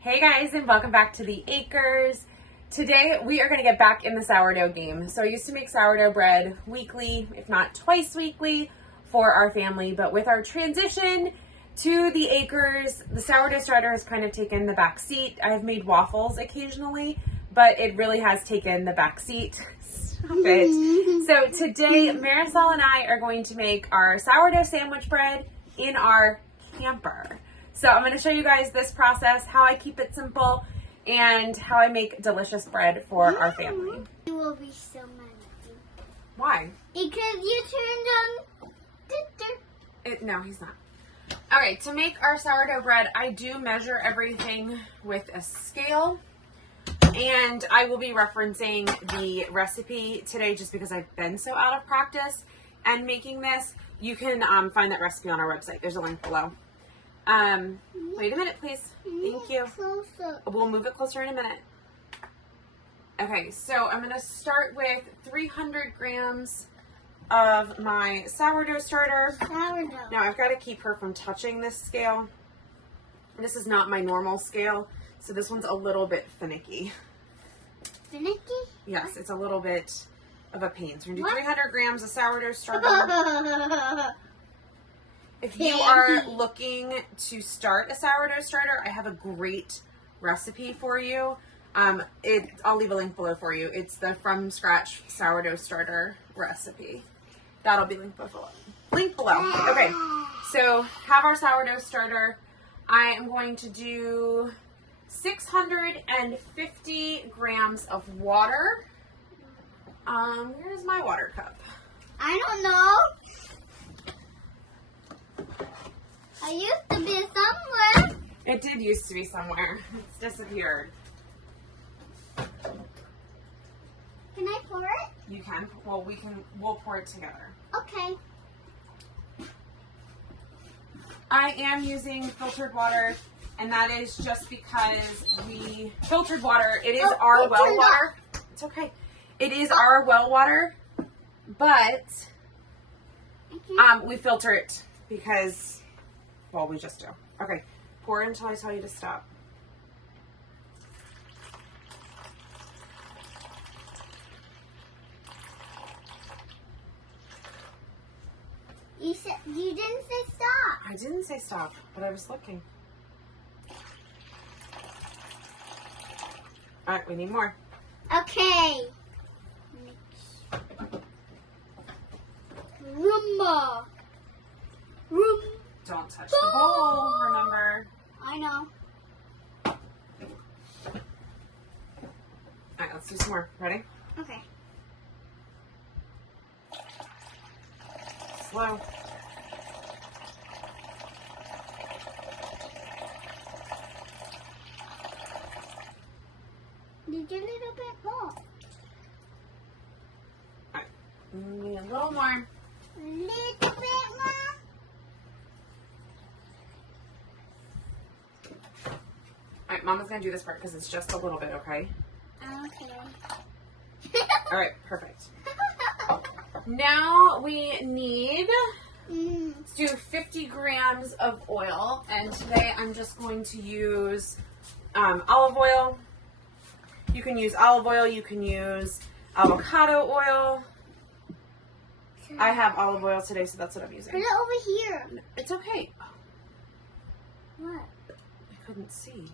Hey guys, and welcome back to the Acres. Today we are going to get back in the sourdough game. So I used to make sourdough bread weekly, if not twice weekly, for our family. But with our transition to the Acres, the sourdough starter has kind of taken the back seat. I've made waffles occasionally, but it really has taken the back seat. Stop it. So today, Marisol and I are going to make our sourdough sandwich bread in our camper. So I'm going to show you guys this process, how I keep it simple, and how I make delicious bread for our family. You will be so mad at you. Why? Because you turned on... No, he's not. All right, to make our sourdough bread, I do measure everything with a scale. And I will be referencing the recipe today just because I've been so out of practice and making this. You can find that recipe on our website. There's a link below. Wait a minute, please. Thank you. Closer. We'll move it closer in a minute. Okay, so I'm going to start with 300 grams of my sourdough starter. Sourdough. Now, I've got to keep her from touching this scale. This is not my normal scale, so this one's a little bit finicky. Finicky? Yes, it's a little bit of a pain. So we're going to do 300 grams of sourdough starter. If you are looking to start a sourdough starter, I have a great recipe for you. I'll leave a link below for you. It's the from scratch sourdough starter recipe. That'll be linked below. Okay, so have our sourdough starter. I am going to do 650 grams of water. Where's my water cup? I don't know. I used to be somewhere. It did used to be somewhere. It's disappeared. Can I pour it? You can. Well, we'll pour it together. Okay. I am using filtered water, and that is just because filtered water, it is our well water. It's okay. It is our well water, but we filter it because, well, we just do. Okay, pour it until I tell you to stop. You didn't say stop. I didn't say stop, but I was looking. All right, we need more. Okay. Roomba. Room. Don't touch the bowl, remember. I know. All right, let's do some more. Ready? Okay. Slow. Did you a little bit more? Alright, we need a little more. A little bit more. Alright, Mama's gonna do this part because it's just a little bit, okay? Okay. Alright, perfect. Now we need, let's do 50 grams of oil, and today I'm just going to use olive oil. You can use olive oil, you can use avocado oil. I have olive oil today, so that's what I'm using. Put it over here. It's okay. What? I couldn't see.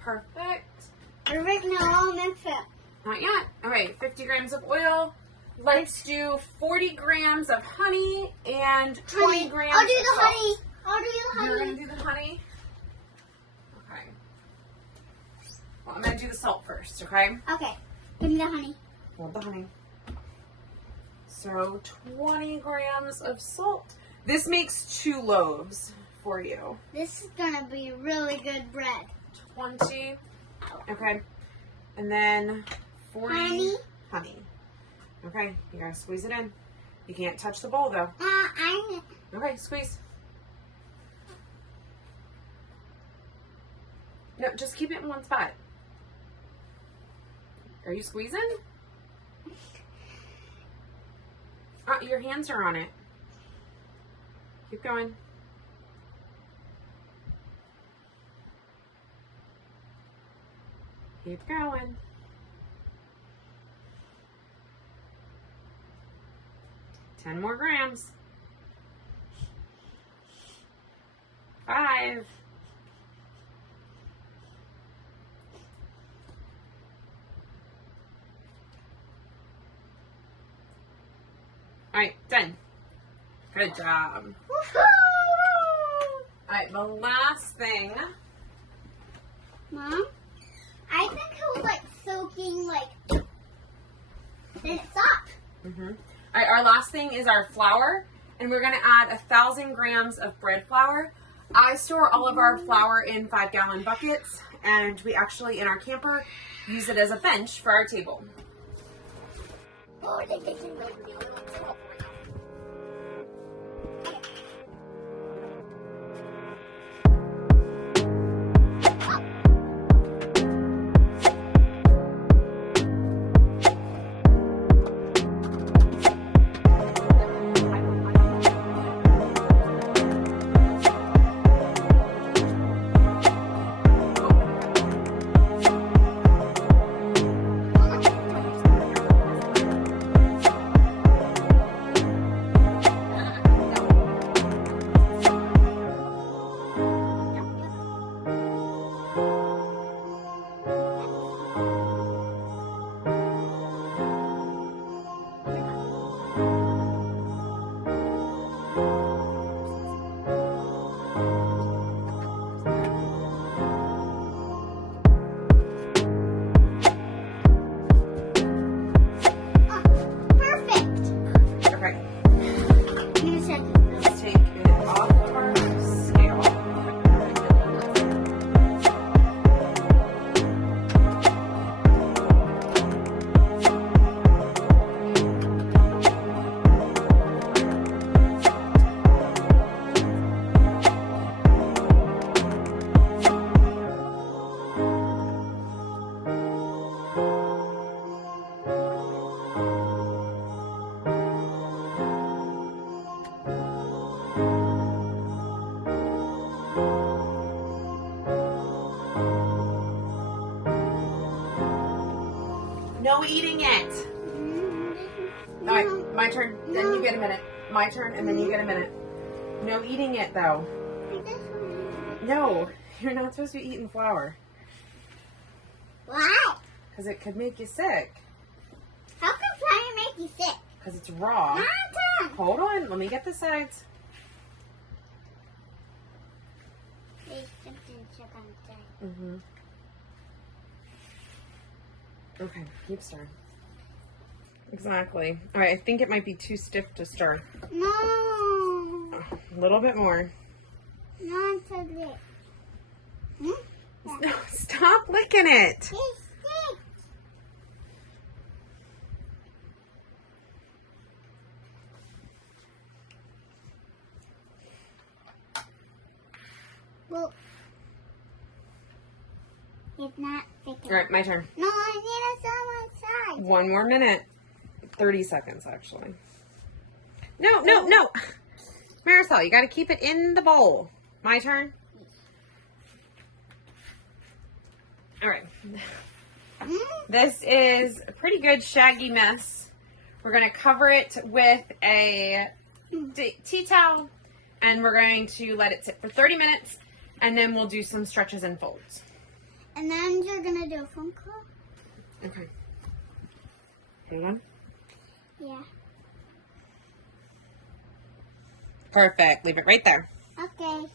Perfect. Perfect. Now I'll mix it. Not yet. All right, 50 grams of oil. Let's do 40 grams of honey and 20 grams I'll do of the salt. honey. I'll do the honey. You're going to do the honey? Okay. Well, I'm going to do the salt first, okay? Okay. Give me the honey. Hold the honey. So 20 grams of salt. This makes 2 loaves for you. This is going to be really good bread. 20. Okay. And then 40 honey. Okay, you gotta squeeze it in. You can't touch the bowl though. Okay, squeeze. No, just keep it in one spot. Are you squeezing? Your hands are on it. Keep going. Keep going. 10 more grams. 5. All right, done. Good job. Woohoo! All right, the last thing. Mom, I think it was like soaking, like, then it stopped. All right, our last thing is our flour, and we're gonna add 1,000 grams of bread flour. I store all of our flour in 5-gallon buckets, and we actually, in our camper, use it as a bench for our table. Oh, they did it right now. No eating it. All right, my turn. Then you get a minute. My turn, and then you get a minute. No eating it, though. No, you're not supposed to be eating flour. Why? Because it could make you sick. How can flour make you sick? Because it's raw. Mom, Hold on, let me get the sides. Okay, keep stirring. Exactly. All right, I think it might be too stiff to stir. No. A little bit more. Not so good. No, stop licking it. It's thick. Well, it's not thick enough. All right, my turn. No, I need it on one side. 1 more minute. 30 seconds, actually. No, no, no. Marisol, you got to keep it in the bowl. My turn. All right. This is a pretty good shaggy mess. We're going to cover it with a tea towel, and we're going to let it sit for 30 minutes, and then we'll do some stretches and folds. And then you're going to do a phone call? Okay. Hold on. Yeah. Perfect. Leave it right there. Okay.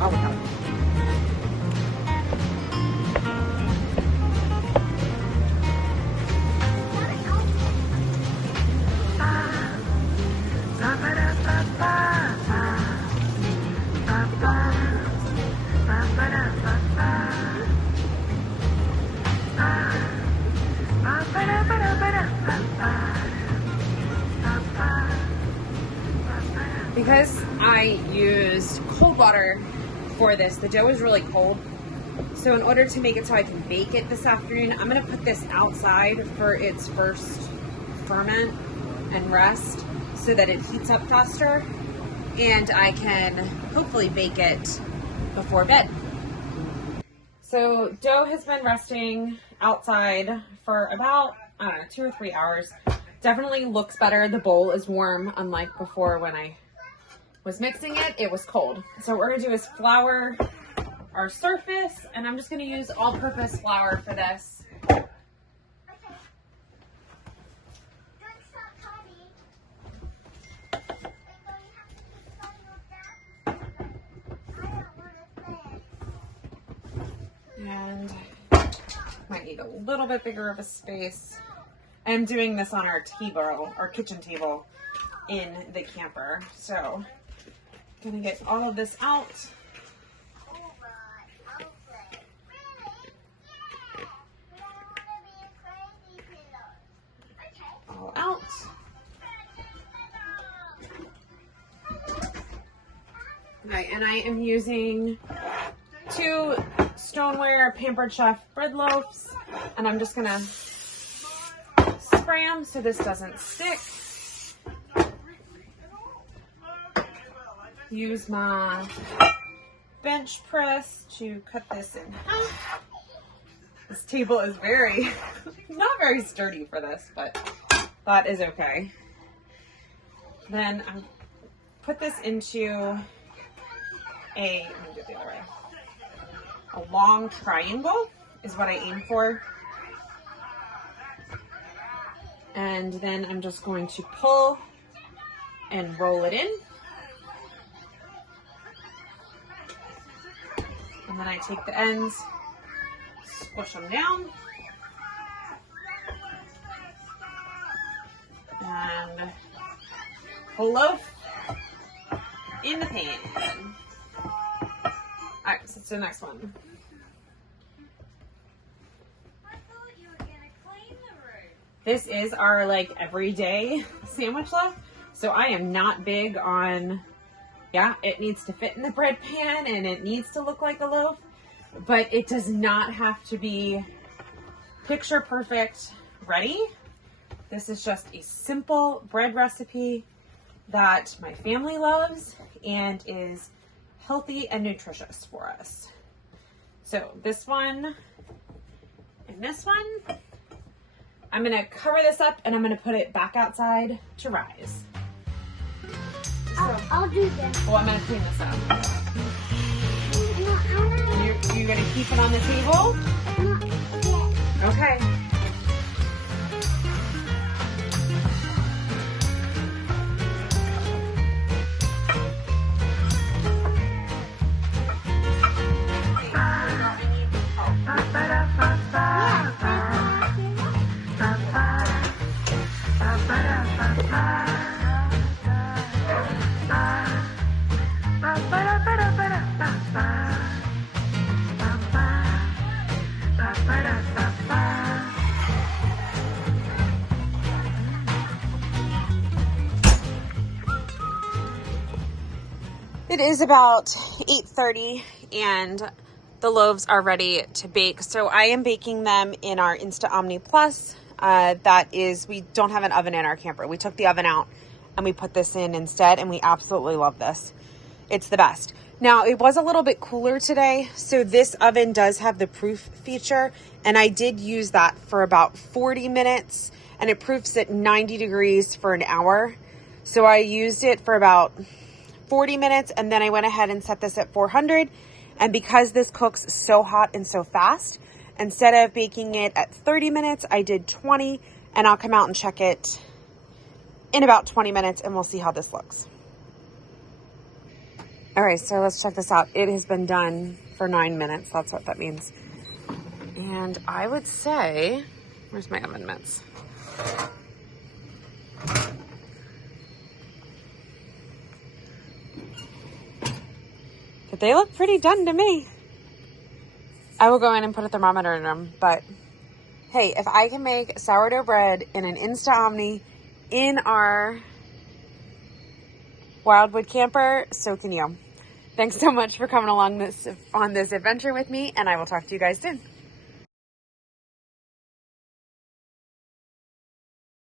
Oh, my God. Because I used cold water for this, the dough is really cold. So in order to make it so I can bake it this afternoon, I'm going to put this outside for its first ferment and rest so that it heats up faster, and I can hopefully bake it before bed. So dough has been resting outside for about, I don't know, 2 or 3 hours. Definitely looks better. The bowl is warm, unlike before when I was mixing it, it was cold. So what we're gonna do is flour our surface, and I'm just gonna use all-purpose flour for this. And might need a little bit bigger of a space. I'm doing this on our table, our kitchen table in the camper. So I'm gonna get all of this out. All out. Okay, and I am using 2 stoneware Pampered Chef bread loaves, and I'm just gonna spray them so this doesn't stick. Use my bench press to cut this in half. This table is not very sturdy for this, but that is okay. Then I put this into let me do it the other way. A long triangle is what I aim for. And then I'm just going to pull and roll it in. And then I take the ends, squish them down. And a loaf in the pan. All right, so it's the next one. This is our like everyday sandwich loaf. So I am not big on, yeah, it needs to fit in the bread pan and it needs to look like a loaf, but it does not have to be picture perfect ready. This is just a simple bread recipe that my family loves and is healthy and nutritious for us. So this one and this one, I'm gonna cover this up and I'm gonna put it back outside to rise. I'll do this. Well, I'm gonna clean this up. You're gonna keep it on the table? Okay. It is about 8:30 and the loaves are ready to bake. So I am baking them in our Insta Omni Plus. We don't have an oven in our camper. We took the oven out and we put this in instead, and we absolutely love this. It's the best. Now, it was a little bit cooler today, so this oven does have the proof feature, and I did use that for about 40 minutes, and it proofs at 90 degrees for an hour. So I used it for about 40 minutes, and then I went ahead and set this at 400. And because this cooks so hot and so fast, instead of baking it at 30 minutes, I did 20, and I'll come out and check it in about 20 minutes, and we'll see how this looks. All right, so let's check this out. It has been done for 9 minutes. That's what that means. And I would say, where's my oven mitts? But they look pretty done to me. I will go in and put a thermometer in them, but hey, if I can make sourdough bread in an Insta Omni in our Wildwood camper, so can you. Thanks so much for coming along on this adventure with me, and I will talk to you guys soon.